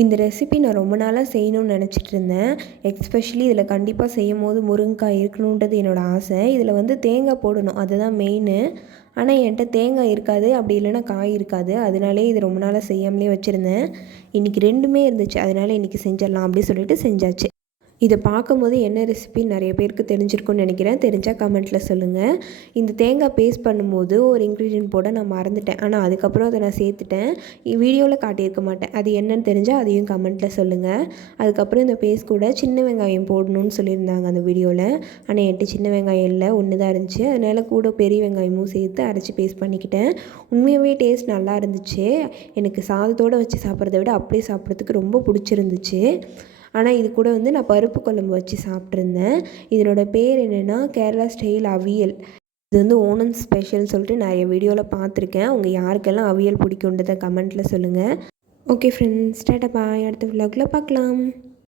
இந்த ரெசிபி நான் ரொம்ப நாளாக செய்யணும்னு நினச்சிட்டு இருந்தேன். எஸ்பெஷலி இதில் கண்டிப்பாக செய்யும்போது முருங்கைக்காய் இருக்கணுன்றது என்னோடய ஆசை. இதில் வந்து தேங்காய் போடணும், அதுதான் மெயினு. ஆனால் என்கிட்ட தேங்காய் இருக்காது, அப்படி இல்லைன்னா காய் இருக்காது. அதனாலே இது ரொம்ப நாளாக செய்யாமலே வச்சுருந்தேன். இன்றைக்கி ரெண்டுமே இருந்துச்சு, அதனால் இன்றைக்கி செஞ்சிடலாம் அப்படி சொல்லிட்டு செஞ்சாச்சு. இதை பார்க்கும்போது என்ன ரெசிபின்னு நிறைய பேருக்கு தெரிஞ்சிருக்கும்னு நினைக்கிறேன். தெரிஞ்சால் கமெண்ட்டில் சொல்லுங்கள். இந்த தேங்காய் பேஸ்ட் பண்ணும்போது ஒரு இன்க்ரீடியன்ட் போட நான் மறந்துட்டேன். ஆனால் அதுக்கப்புறம் அதை நான் சேர்த்துட்டேன். வீடியோவில் காட்டியிருக்க மாட்டேன். அது என்னன்னு தெரிஞ்சால் அதையும் கமெண்ட்டில் சொல்லுங்கள். அதுக்கப்புறம் இந்த பேஸ்ட் கூட சின்ன வெங்காயம் போடணும்னு சொல்லியிருந்தாங்க அந்த வீடியோவில். ஆனால் என்கிட்ட சின்ன வெங்காயம் இல்லை, ஒன்று தான் இருந்துச்சு. அதனால் கூட பெரிய வெங்காயமும் சேர்த்து அரைச்சி பேஸ்ட் பண்ணிக்கிட்டேன். உண்மையாகவே டேஸ்ட் நல்லா இருந்துச்சு. எனக்கு சாதத்தோடு வச்சு சாப்பிட்றத விட அப்படியே சாப்பிட்றதுக்கு ரொம்ப பிடிச்சிருந்துச்சு. ஆனால் இது கூட வந்து நான் பருப்பு குழம்பு வச்சு சாப்பிட்ருந்தேன். இதனோட பேர் என்னென்னா கேரளா ஸ்டைல் அவியல். இது வந்து ஓணம் ஸ்பெஷல்னு சொல்லிட்டு நிறைய வீடியோவில் பார்த்துருக்கேன். உங்கள் யாருக்கெல்லாம் அவியல் பிடிக்குன்றதை கமெண்ட்டில் சொல்லுங்கள். ஓகே ஃப்ரெண்ட்ஸ், டாட்டா பாய். அடுத்த விலாகில் பார்க்கலாம்.